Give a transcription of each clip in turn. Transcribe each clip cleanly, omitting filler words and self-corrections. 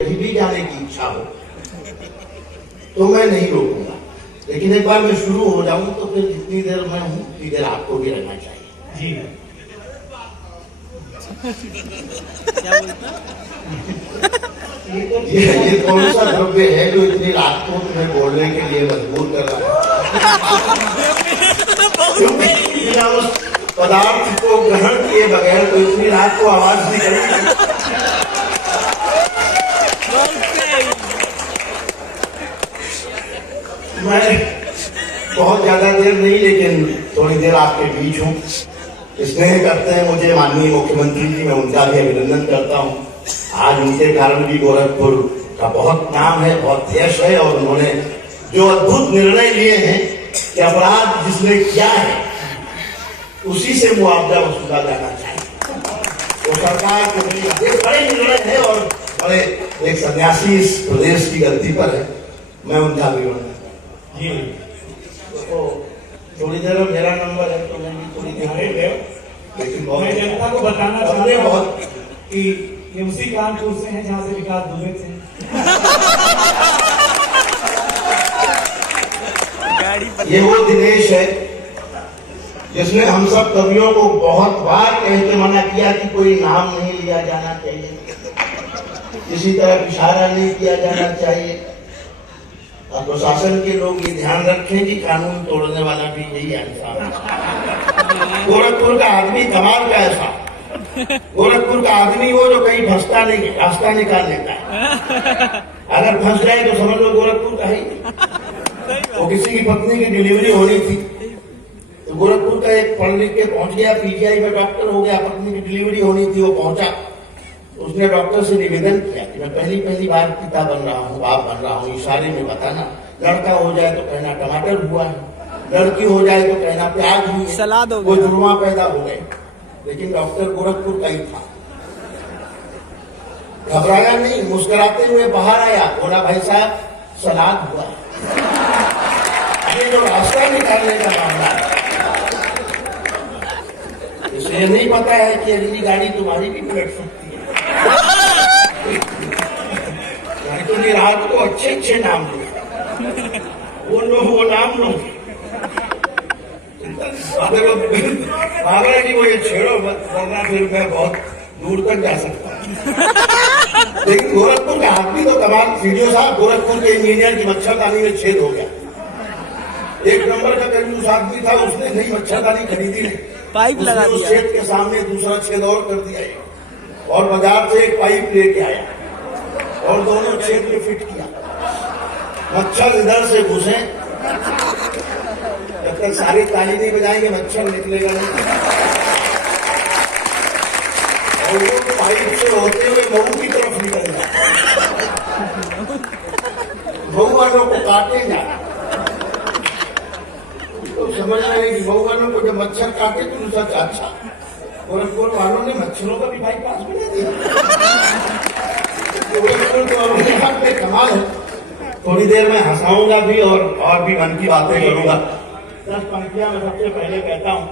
कहीं भी जाने की इच्छा हो तो मैं नहीं रोकूंगा, लेकिन एक बार मैं शुरू हो जाऊं तो फिर जितनी देर मैं हूं उतनी देर आपको भी रहना चाहिए। जी क्या बोलता? ये कौन सा द्रव्य है जो इतनी रात को तुम्हें बोलने के लिए मजबूर कर रहा है? क्योंकि बिना उस पदार्थ को ग्रहण किए बगैर तो इतनी रात को आवाज निकलेगी। मैं बहुत ज्यादा देर नहीं, लेकिन थोड़ी देर आपके बीच हूँ। स्नेह करते हैं मुझे माननीय मुख्यमंत्री जी, मैं उनका भी अभिनंदन करता हूँ। आज उनके कारण भी गोरखपुर का बहुत नाम है, बहुत यश है, और उन्होंने जो अद्भुत निर्णय लिए हैं कि अपराध जिसने किया है उसी से मुआवजा वसूला जाना चाहिए, तो सरकार को ये बड़े निर्णय है और बड़े एक सन्यासी इस प्रदेश की गद्दी पर है, मैं उनका अभिनंदन। जी तो थोड़ी देर में मेरा नंबर है तो मैं भी थोड़ी देर में, लेकिन मैं जनता को बताना चाहता हूँ कि ये उसी कानपुर से हैं जहाँ से विकास दुबे थे। ये वो दिनेश है जिसने हम सब कवियों को बहुत बार कह के मना किया कि कोई नाम नहीं लिया जाना चाहिए, किसी तरह इशारा नहीं किया जाना चाहिए। और प्रशासन के लोग ये ध्यान रखें कि कानून तोड़ने वाला भी यही इंसान है। गोरखपुर का आदमी कमाल का ऐसा, गोरखपुर का आदमी वो जो कहीं फंसता नहीं, रास्ता निकाल लेता है। अगर फंस जाए तो समझ लो गोरखपुर का ही। वो किसी की पत्नी की डिलीवरी होनी थी तो गोरखपुर का एक पढ़ लिख के पहुंच गया, पीजीआई में डॉक्टर हो गया, पत्नी की डिलीवरी होनी थी, वो पहुंचा, उसने डॉक्टर से निवेदन किया कि मैं पहली बार पिता बन रहा हूँ, बाप बन रहा हूँ, इशारे में बताना, लड़का हो जाए तो कहना टमाटर हुआ है, लड़की हो जाए तो कहना प्याज हुई, सलाद हो वो गया, जुर्मा पैदा हो गए। लेकिन डॉक्टर गोरखपुर का ही था, घबराया नहीं, मुस्कुराते हुए बाहर आया, बोला भाई साहब सलाद हुआ। ये जो रास्ता निकालने का मामला है, इसे नहीं पता है कि अगली गाड़ी तुम्हारी भी पलट सकती है। तो रात को अच्छे अच्छे नाम लो, वो नाम लो, पागल की वो ये छेड़ो मत, वरना फिर मैं बहुत दूर तक जा सकता हूँ। लेकिन गोरखपुर का आदमी तो कमाल, वीडियो साहब गोरखपुर के इंजीनियर की मच्छरदानी में छेद हो गया। एक नंबर का कंजूस आदमी था, उसने नई मच्छरदानी खरीदी नहीं, पाइप लगा दिया, उस छेद के सामने दूसरा छेद और कर दिया और बाजार से एक पाइप लेके आया और दोनों छेद में फिट किया। मच्छर इधर से घुसे, जब तक सारी ताली नहीं बजाएंगे मच्छर निकलेगा नहीं। और वो पाइप से होते हुए मऊ की तरफ निकल जाए, मऊ वालों को काटेगा। तो समझ रहे हैं कि मऊ वालों को जब मच्छर काटे तो दूसरा अच्छा, गोरखपुर वालों ने मच्छरों का भी बाईपास बना दिया। गोरखपुर तो अपने कमाल है। थोड़ी देर में हंसाऊंगा भी और भी मन की बातें करूंगा। 10 पंक्तियां मैं सबसे पहले कहता हूँ,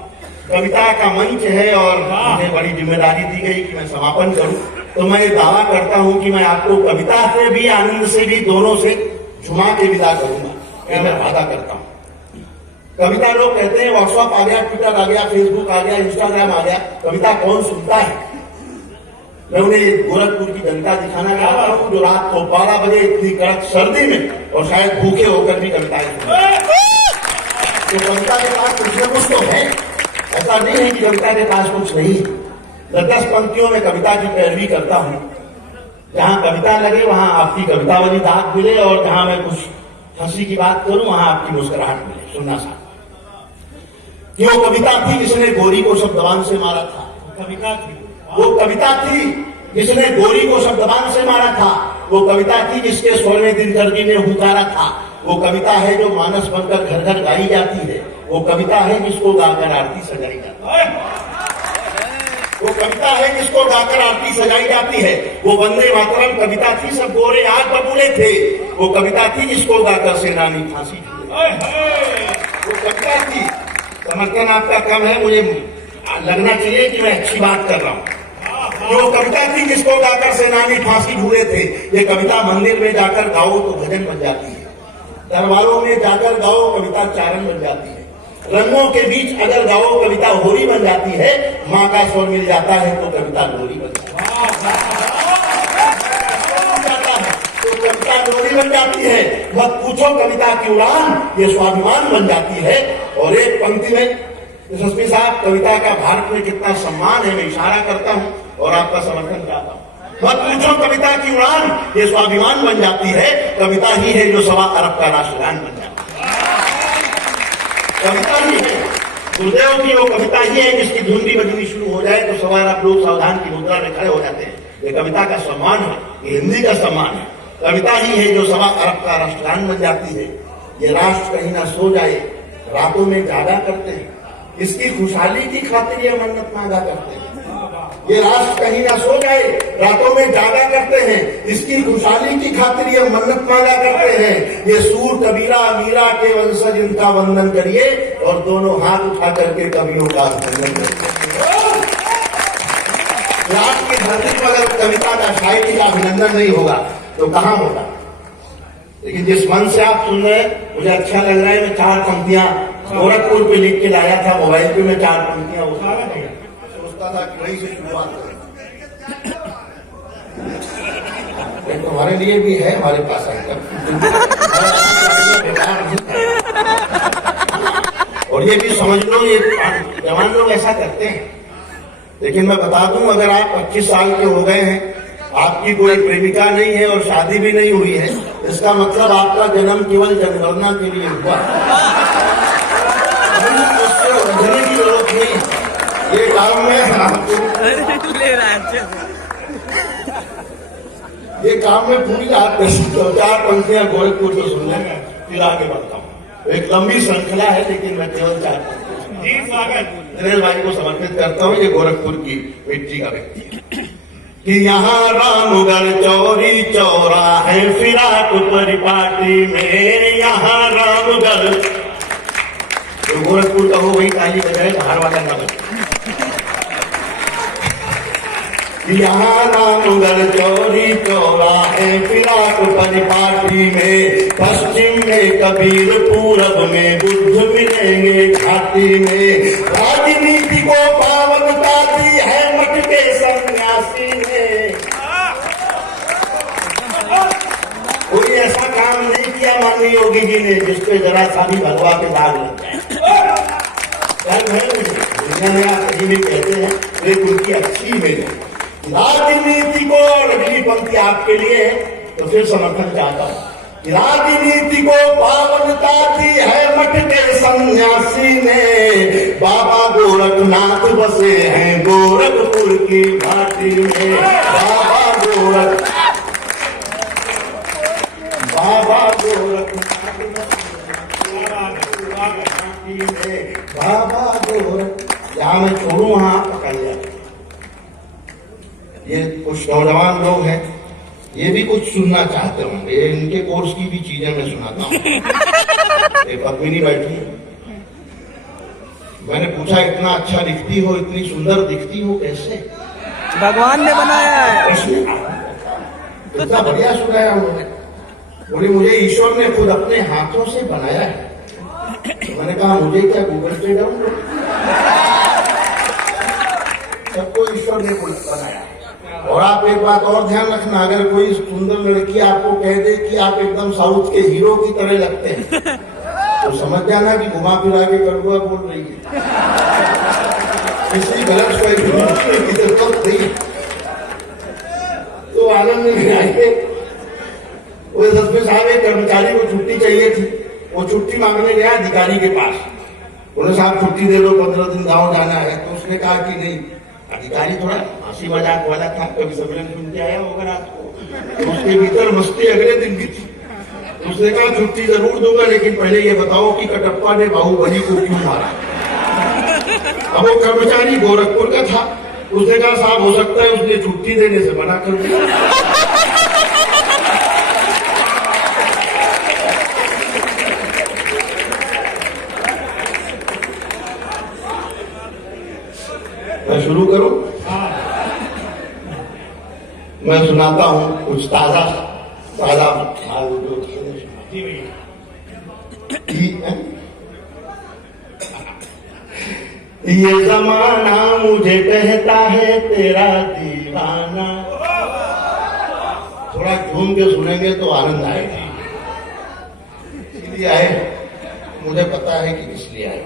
कविता का मंच है और मुझे बड़ी जिम्मेदारी दी गई कि मैं समापन करूं, तो मैं ये दावा करता हूं कि मैं आपको कविता से भी आनंद से भी दोनों से झुमा के विदा करूंगा, ये मैं वादा करता हूं। कविता लोग कहते हैं व्हाट्सएप आ गया, ट्विटर आ गया, फेसबुक आ गया, इंस्टाग्राम आ गया, कविता कौन सुनता है? मैं उन्हें गोरखपुर की जनता दिखाना चाहता हूँ जो रात को 12 बजे इतनी कड़क सर्दी में और शायद भूखे होकर भी कविताएं सुनते। तो कविता के पास कुछ न कुछ तो है, ऐसा नहीं है कि कविता के पास कुछ नहीं है। 10 पंक्तियों में कविता की पैरवी करता हूँ, जहाँ कविता लगे वहां आपकी कवितावली दाग मिले, और जहां मैं कुछ हंसी की बात करूं वहां आपकी मुस्कुराहट मिले। सुनना साहब, वो कविता थी जिसने गोरी को शब्दवान से मारा था, कविता थी, वो कविता थी जिसने गोरी को शब्दवान से मारा था, वो कविता थी जिसके स्वर्णिम दिनकर्गी ने हुंकारा था, वो कविता है जो मानस बनकर घर घर गाई जाती है, वो कविता है जिसको गाकर आरती सजाई जाती है, वो कविता है जिसको गाकर आरती सजाई जाती है, वो वंदे मातरम कविता थी, सब गोरे आग बबूले थे, वो कविता थी जिसको गाकर सेनानी फांसी दी, वो कविता थी। समर्थन आपका कम है, मुझे लगना चाहिए कि मैं अच्छी बात कर रहा हूं। जो कविता थी जिसको गाकर सेनानी फांसी हुए थे, ये कविता मंदिर में जाकर गाओ तो भजन बन जाती है, दरबारों में जाकर गाओ कविता चारण बन जाती है, रंगों के बीच अगर गाओ कविता होरी बन जाती है, माँ का स्वर मिल जाता है तो कविता लोरी बन जाती है, तो कविता लोरी बन जाती है। मत पूछो कविता की उड़ान, ये स्वाभिमान बन जाती है। और एक पंक्ति में यशस्वी साहब, कविता का भारत में कितना सम्मान है, मैं इशारा करता हूं और आपका समर्थन चाहता हूं। मत पूछो कविता की उड़ान, ये स्वाभिमान बन जाती है, कविता ही है जो 1.25 अरब का राष्ट्रगान बन जाता है। कविता ही है, गुरुदेव की वो कविता ही है जिसकी धुन भी बजनी शुरू हो जाए तो 1.25 अरब लोग सावधान की मुद्रा में खड़े हो जाते हैं। ये कविता का सम्मान है, ये हिंदी का सम्मान है। कविता ही है जो 1.25 अरब का राष्ट्रगान बन जाती है। ये राष्ट्र कहीं ना सो जाए, रातों में जागा करते हैं, इसकी खुशहाली की खातिर ये मन्नत मांगा करते हैं। ये राष्ट्र कहीं ना सो जाए, रातों में जागा करते हैं, इसकी खुशहाली की खातिर ये मन्नत मांगा करते हैं। ये सूर कबीरा मीरा के वंशज इनका वंदन करिए और दोनों हाथ उठा करके कवियों का वंदन करिए। राष्ट्र की धरती पर अगर कविता का शायरी का अभिनंदन नहीं होगा तो कहां होगा। लेकिन जिस मन से आप सुन रहे हैं, मुझे अच्छा लग रहा है। मैं 4 पंक्तियां गोरखपुर पे लिख के लाया था, मोबाइल पे मैं 4 पंक्तियां सोचता था कि वहीं से शुरुआत करें। तुम्हारे लिए भी है, हमारे पास आइटम। और ये भी समझ लो, ये जवान लोग ऐसा करते हैं। लेकिन मैं बता दूं, अगर आप 25 साल के हो गए हैं, आपकी कोई प्रेमिका नहीं है और शादी भी नहीं हुई है, इसका मतलब आपका जन्म केवल जनगणना के लिए हुआ। उससे उलझने की जरूरत नहीं। ये काम में ले रहा है, ये काम में पूरी रात 4 पंक्तियां गोरखपुर से सुन लेंगे, फिर आगे बढ़ता हूँ। एक लंबी श्रृंखला है, लेकिन मैं केवल 4 पंक्तियां स्वागत दिनेश भाई को समर्पित करता हूँ। ये गोरखपुर की मिट्टी का व्यक्ति कि यहाँ रामगढ़ चौरी चौरा है, फिराक परिपाटी में यहाँ रामगढ़। जो गोरखपुर का हो वही ताली बजाए, बाहर वाला न बजाए। यहाँ रामगढ़ चौरी चौरा है, फिराक परिपाटी में, पश्चिम में कबीर, पूरब में बुद्ध मिलेंगे घाटी में। राजनीति को पावनता दी है मठ के सन्यासी ने। कोई ऐसा काम नहीं किया माननीय योगी जी ने जिसपे जरा सा भी भगवा के दाग लग जाए। दुनिया में आप कहीं भी कहते हैं वे उनकी अच्छी में राजनीति को। और अगली पंक्ति आपके लिए है तो फिर समर्थन चाहता हूं। राजनीति को पावनता दी है मठ के सन्यासी ने, बाबा गोरखनाथ बसे हैं गोरखपुर की घाटी में। बाबा गोरखनाथ बाबा गोरख। जहां मैं छोड़ू वहां पकड़ लिया। ये कुछ नौजवान लोग हैं, ये भी कुछ सुनना चाहते होंगे, इनके कोर्स की भी चीजें मैं सुनाता हूँ। एक पद्मिनी बैठी है, मैंने पूछा इतना अच्छा लिखती हो, इतनी सुंदर दिखती हो कैसे? भगवान ने बनाया है। इतना बढ़िया सुनाया उन्होंने। बोली मुझे ईश्वर ने खुद अपने हाथों से बनाया है। मैंने कहा मुझे क्या गूगल पे डाउनलोड? सबको ईश्वर ने बनाया। और आप एक बात और ध्यान रखना, अगर कोई सुंदर लड़की आपको कह दे कि आप एकदम साउथ के हीरो की तरह लगते हैं, तो समझ जाना कि घुमा फिरा के कड़ुआ बोल रही है। किसी गलत की जरूरत नहीं। तो आनंद में आइए। वो एसएसपी साहब, एक कर्मचारी को छुट्टी चाहिए थी, वो छुट्टी मांगने गया अधिकारी के पास। बोले साहब छुट्टी दे लो, 15 दिन गाँव जाना है। तो उसने कहा कि नहीं। अधिकारी थोड़ा हंसी मजाक वाला था, कभी सम्मेलन सुन के आया होगा रात को, तो उसके भीतर मस्ती अगले दिन भी थी। उसने कहा छुट्टी जरूर दूंगा, लेकिन पहले ये बताओ कि कटप्पा ने बाहुबली को क्यों मारा। अब वो कर्मचारी गोरखपुर का था। उसने कहा साहब हो सकता है उसने छुट्टी देने से मना कर दिया। मैं शुरू करूं? मैं सुनाता हूँ कुछ ताजा ताजा जी भैया। ये जमाना मुझे कहता है तेरा दीवाना। थोड़ा झूम के सुनेंगे तो आनंद आएगा। इसलिए आए, मुझे पता है कि किस लिए आए।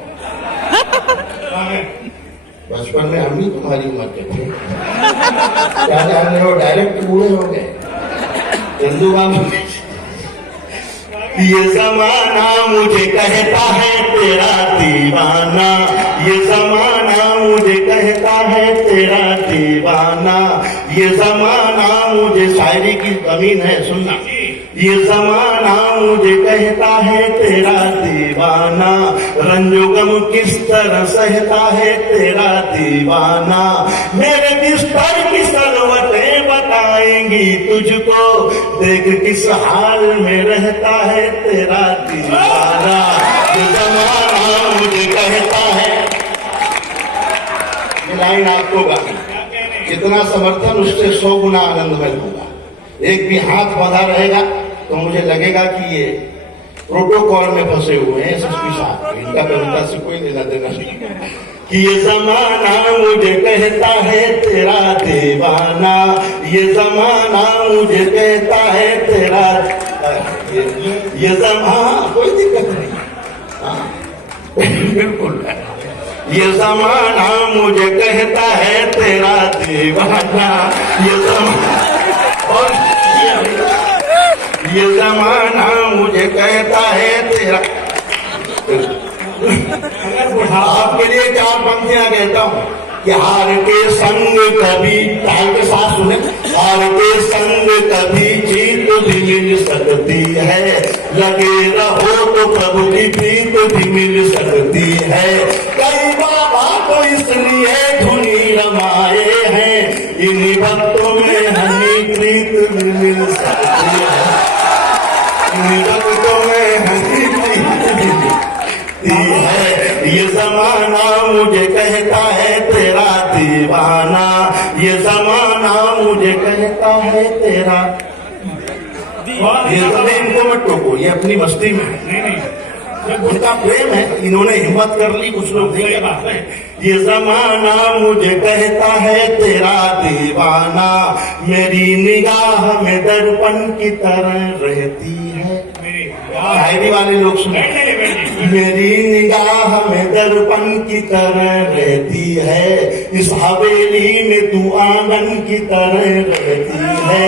बचपन में हम भी तुम्हारी उम्र के थे, क्या जान रहे हो, डायरेक्ट बूढ़े हो गए। हिंदू बाबू, ये जमाना मुझे कहता है तेरा दीवाना, ये जमाना मुझे कहता है तेरा दीवाना, ये जमाना मुझे, शायरी की जमीन है सुनना, ये जमाना मुझे कहता है तेरा दीवाना, रंजो गम किस तरह सहता है तेरा दीवाना, मेरे बिस्तर की सलवतें बताएंगी तुझको, देख किस हाल में रहता है तेरा दीवाना, ये जमाना मुझे कहता है। ये लाइन आपको गानी, जितना समर्थन उससे 100 गुना आनंदमय होगा। एक भी हाथ बांधा रहेगा तो मुझे लगेगा कि ये प्रोटोकॉल में फंसे हुए हैं एसएसपी साहब, इनका कविता से कोई लेना देना नहीं। कि ये जमाना मुझे कहता है तेरा दीवाना, ये जमाना मुझे कहता है तेरा, ये जमाना, कोई दिक्कत नहीं, बिल्कुल, ये जमाना मुझे कहता है तेरा दीवाना, ये जमाना, और ये जमाना मुझे कहता है तेरा। आपके लिए 4 पंक्तियां कहता हूँ कि हार के संग कभी, ताल के साथ सुने, हार के संग कभी जीत भी मिल सकती है, लगे रहो तो प्रभु की प्रीत भी मिल सकती है, कई बाबा तो इसलिए धुनी रमाए हैं, इन्हीं भक्तों में हनी प्रीत भी मिल सकती है, इन्हीं भक्तों में हनी प्रीत भी मिलती है। ये जमाना मुझे कहता है तेरा दीवाना, ये जमाना मुझे कहता है तेरा, ये तो इनको मत टोको, ये अपनी मस्ती में है, उनका प्रेम है, इन्होंने हिम्मत कर ली, कुछ लोग नहीं कर रहे। ये जमाना मुझे कहता है तेरा दीवाना, मेरी निगाह में दर्पण की तरह रहती है, शायरी वाले लोग सुने, मेरी निगाह में दर्पण की तरह रहती है, इस हवेली में तू आंगन की तरह रहती है,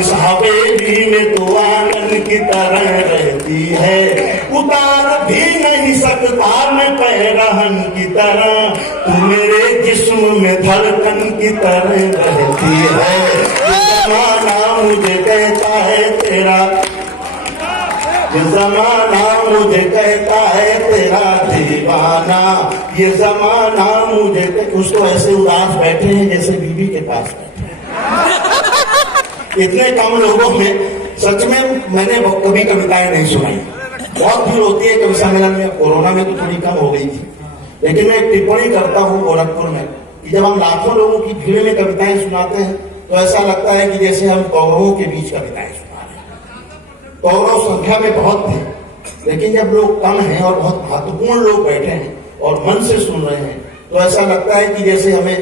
इस हवेली में तू आंगन की तरह रहती है, उतार भी नहीं सकता मैं पैरहन की तरह, तू मेरे जिस्म में धड़कन की तरह रहती है, ये जमाना मुझे कहता है तेरा, ये जमाना मुझे कहता है तेरा दीवाना, ये जमाना मुझे, कुछ तो ऐसे उदास बैठे हैं जैसे बीबी के पास बैठे हैं। इतने कम लोगों में सच में मैंने कभी कविताएं नहीं सुनाई, बहुत भीड़ होती है कवि सम्मेलन में, कोरोना में तो थोड़ी कम हो गई थी, लेकिन मैं एक टिप्पणी करता हूँ गोरखपुर में कि जब हम लाखों लोगों की भीड़ में कविताएं सुनाते हैं तो ऐसा लगता है कि जैसे हम कौरवों के बीच कविताएं सुना रहे हैं। कौरव संख्या में बहुत थे, लेकिन जब लोग कम हैं और बहुत महत्वपूर्ण लोग बैठे हैं और मन से सुन रहे हैं तो ऐसा लगता है कि जैसे हमें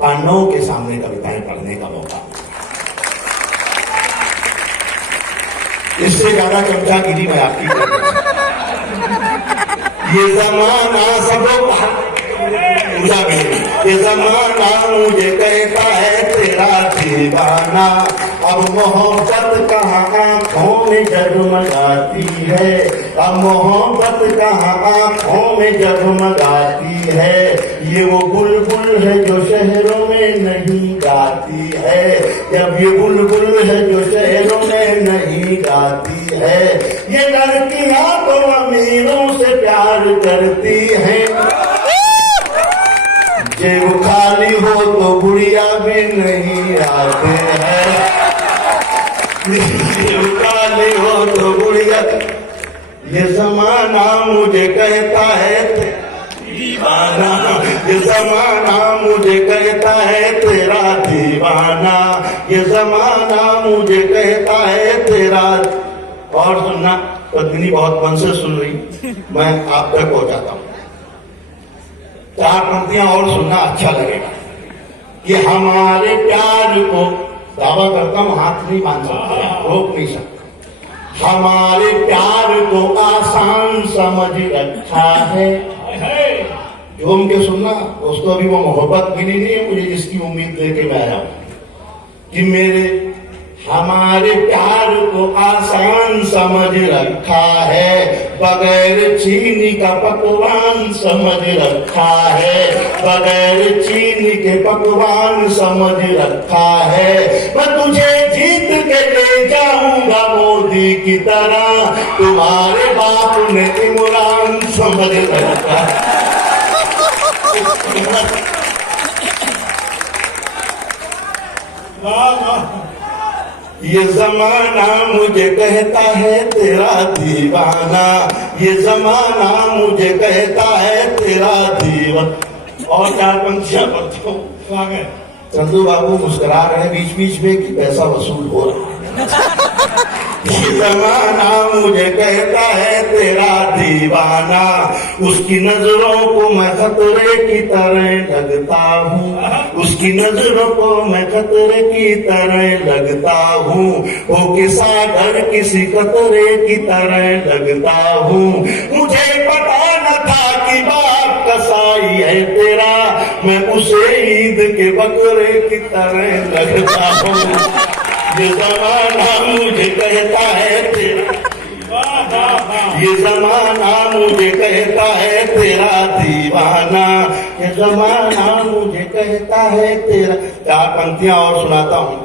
पांडवों के सामने कविताएं पढ़ने का मौका मिला। इससे ज्यादा चमचागिरी मैं आपकी कर रहा हूं। ये जमाना सबों ये जमाना मुझे कहता है तेरा दीवाना, अब मोहब्बत कहाँ आंखों में जगमगाती है, अब मोहब्बत कहाँ आंखों में जगमगाती है, ये वो बुलबुल है जो शहरों में नहीं गाती है, जब ये बुलबुल है जो शहरों में नहीं गाती है, ये लड़कियां तो अमीरों से प्यार करती हैं, जेब खाली हो तो बुढ़िया भी नहीं आते हैं, जेब खाली हो तो बुढ़िया, ये जमाना मुझे कहता है दीवाना, ये जमाना मुझे कहता है तेरा दीवाना, ये जमाना मुझे कहता है तेरा। और सुनना, पत्नी बहुत मन से सुन रही, मैं आप तक पहुंचाता हूं। 4 पंक्तियां और सुनना, अच्छा लगेगा। कि हमारे प्यार को, दावा करता हूं, हाथ नहीं बांध सकते, रोक नहीं सकते। हमारे प्यार को आसान समझ रखा है। झूम के सुनना दोस्तों, अभी वो मोहब्बत मिली नहीं है मुझे जिसकी उम्मीद लेके मैं आया हूं। कि मेरे हमारे प्यार को आसान समझ रखा है, बगैर चीनी का पकवान समझ रखा है, बगैर चीनी के पकवान समझ रखा है। मैं तुझे जीत के ले जाऊंगा मोदी की तरह, तुम्हारे बाप ने इमरान समझ रखा है। ये जमाना मुझे कहता है तेरा दीवाना, ये जमाना मुझे कहता है तेरा दीवाना। और 4 पंक्तियां पढ़ता हूं। स्वागत। चंदू बाबू मुस्कुरा रहे हैं बीच बीच में कि पैसा वसूल हो रहा है। ये जमाना मुझे कहता है तेरा दीवाना, उसकी नजरों को मैं खतरे की तरह लगता हूँ, उसकी नजरों को मैं खतरे की तरह लगता हूँ, वो किसा डर किसी खतरे की तरह लगता हूँ। मुझे पता न था कि बाप कसाई है तेरा, मैं उसे ईद के बकरे की तरह लगता हूँ। ये जमाना मुझे कहता है तेरा, ये जमाना मुझे कहता है तेरा दीवाना, ये जमाना मुझे कहता है तेरा। 4 पंक्तियां और सुनाता हूं।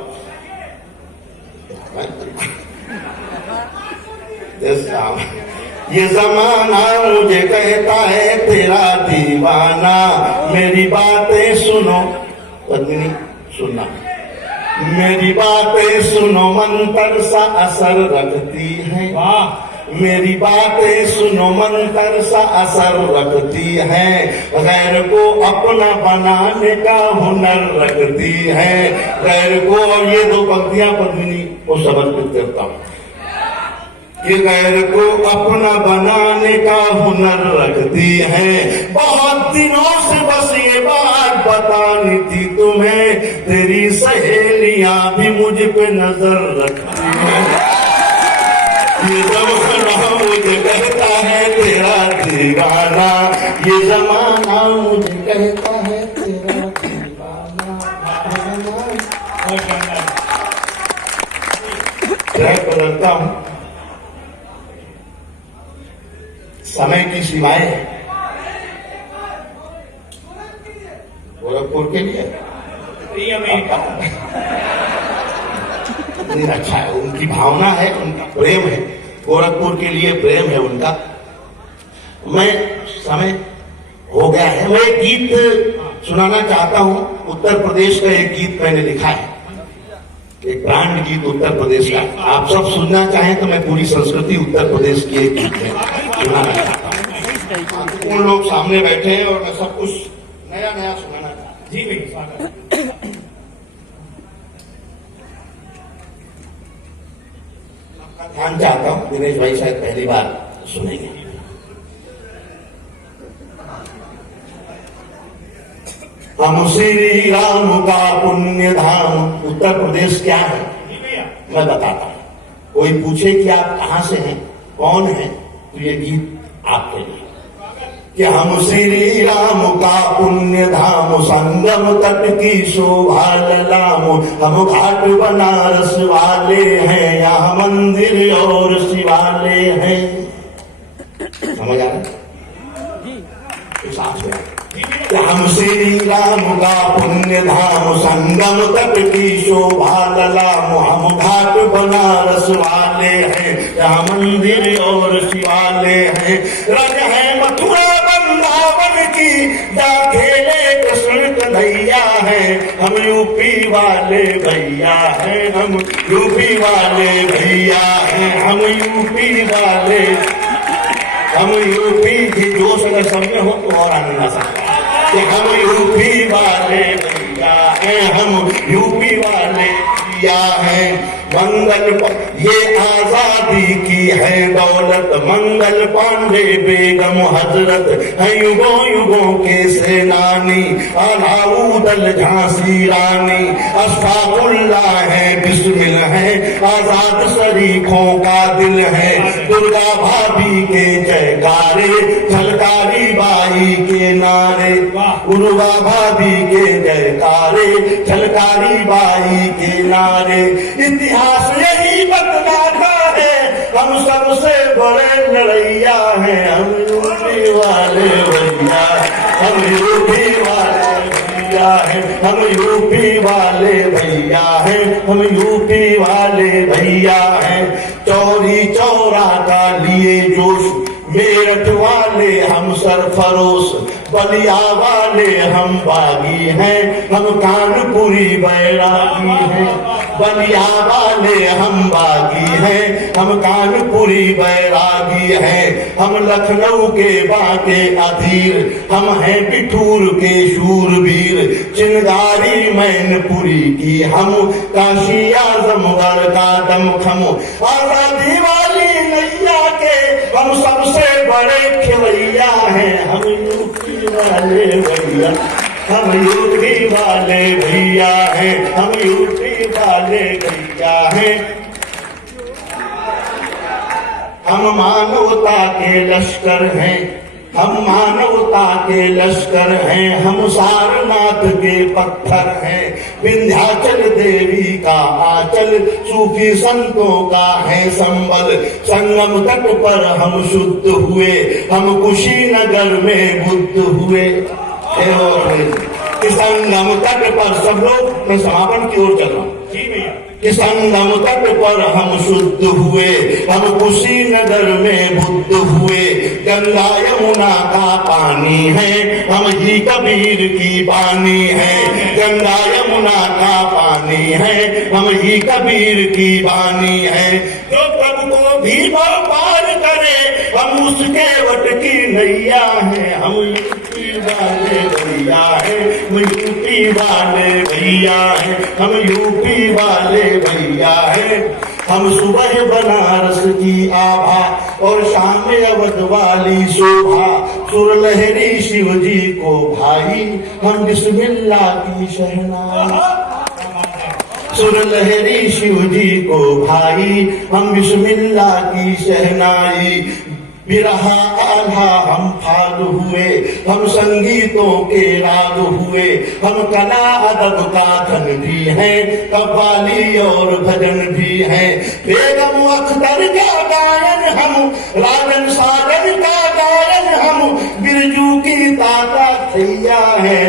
ये जमाना मुझे कहता है तेरा दीवाना, मेरी बातें सुनो। पत्नी सुनना, मेरी बातें सुनो मंतर सा असर रखती है, मेरी बातें सुनो मंतर सा असर रखती है, गैर को अपना बनाने का हुनर रखती है, गैर को। और ये 2 पंक्तियां पद्मिनी को समर्पित करता हूं। कि गैर को अपना बनाने का हुनर रखती है, बहुत दिनों से बस ये बात बतानी थी तुम्हें, तेरी सहेलियां भी मुझ पे नजर रखती हैं। ये जमाना मुझे कहता है तेरा दीवाना, ये जमाना मुझे कहता है तेरा दीवाना। ट्रैक बदलता हूं, समय की सीमाएं है। गोरखपुर के लिए अच्छा है, उनकी भावना है, उनका प्रेम है, गोरखपुर के लिए प्रेम है उनका। मैं समय हो गया है, मैं एक गीत सुनाना चाहता हूं। उत्तर प्रदेश का एक गीत मैंने लिखा है, एक ब्रांड गीत उत्तर प्रदेश का। आप सब सुनना चाहें तो मैं पूरी संस्कृति उत्तर प्रदेश की एक गीत में सुनाना चाहता हूँ। उन लोग सामने बैठे हैं और मैं सब कुछ नया नया सुनाना चाहता हूँ। जी भाई स्वागत। ध्यान चाहता हूँ, दिनेश भाई शायद पहली बार सुनेंगे। हम श्री राम का पुण्य धाम। उत्तर प्रदेश क्या है मैं बताता हूँ। कोई पूछे कि आप कहां से हैं, कौन है, तो ये गीत आपके लिए। कि हम श्री राम का पुण्य धाम, संगम तट की शोभा ललाम, हम घाट बनारस वाले हैं, यहाँ मंदिर और शिवालय हैं। समझ आ रहा है? हम श्री राम का पुण्य धाम, संगम तट की शोभा ललाम, हम घाट बनारस वाले हैं, यहाँ मंदिर और शिवालय हैं। रज है मथुरा वृंदावन की, जा खेले कृष्ण कन्हैया है, हम यूपी वाले भैया हैं, हम यूपी वाले भैया हैं, हम यूपी वाले, हम यूपी की जोश अगर सब में हो तो और आनंद आ सकता है कि हम यूपी वाले भैया हैं, हम यूपी वाले भैया हैं। मंगल ये आजादी की है दौलत, मंगल पांडे बेगम हजरत है युगों युगों के सेनानी, अलाउद्दीन झांसी रानी, अशफाकुल्ला है, बिस्मिल है, आजाद शरीफों का दिल है, दुर्गा भाभी के जयकारे, झलकारी बाई के नारे, दुर्गा भाभी के जयकारे, झलकारी बाई के नारे। इतिहास यही बतलाता है हम सबसे बड़े लड़ैया हैं, हम यूपी वाले भैया, हम यूपी वाले भैया हैं, हम यूपी वाले भैया हैं, हम यूपी वाले भैया हैं। चौरी चौरा का लिए जोश, मेरठ वाले हम सरफरोश, बलिया वाले हम बागी हैं, हम कानपुरी बैरागी हैं, बलिया वाले हम बागी हैं, हम कानपुरी बैरागी हैं, हम लखनऊ के बाके अधीर, हम हैं बिठूर के शूरवीर, चिंगारी मैनपुरी की हम, काशी आजमगढ़ का दमखम, आजादी वाली नैया के हम सबसे बड़े खिलैया हैं, हम यूपी वाले भैया, हम यूपी वाले भैया हैं, हम यूपी वाले भैया हैं। हम मानवता के लश्कर हैं, हम मानवता के लश्कर हैं, हम सारनाथ के पत्थर हैं, विंध्याचल देवी का आंचल, सूफी संतों का है संबल, संगम तट पर हम शुद्ध हुए, हम कुशीनगर में बुद्ध हुए। संगम तट पर सब लोग, मैं समापन की ओर चल रहा हूँ, कि संगम तट पर हम शुद्ध हुए, हम कुशीनगर में बुद्ध हुए, गंगा यमुना का पानी है, हम ही कबीर की बानी है, गंगा यमुना का पानी है, हम ही कबीर की बानी है। जो प्रभु को भी पार करे हम उसके वट की नैया हैं, हम यूपी वाले भैया हैं, हम यूपी वाले भैया हैं, हम यूपी वाले भैया हैं। हम सुबह बनारस की आभा और शाम अवध वाली शोभा, सुर लहरी शिव जी को भाई, हम बिस्मिल्लाह की शहनाई, सुर लहरी शिव जी को भाई, हम बिस्मिल्लाह की शहनाई। बिरहा आल्हा हम फाग हुए, हम संगीतों के राग हुए, हम कला अदब का धन भी हैं, कव्वाली और भजन भी हैं, बेगम अख्तर का गायन हम, राजन सागर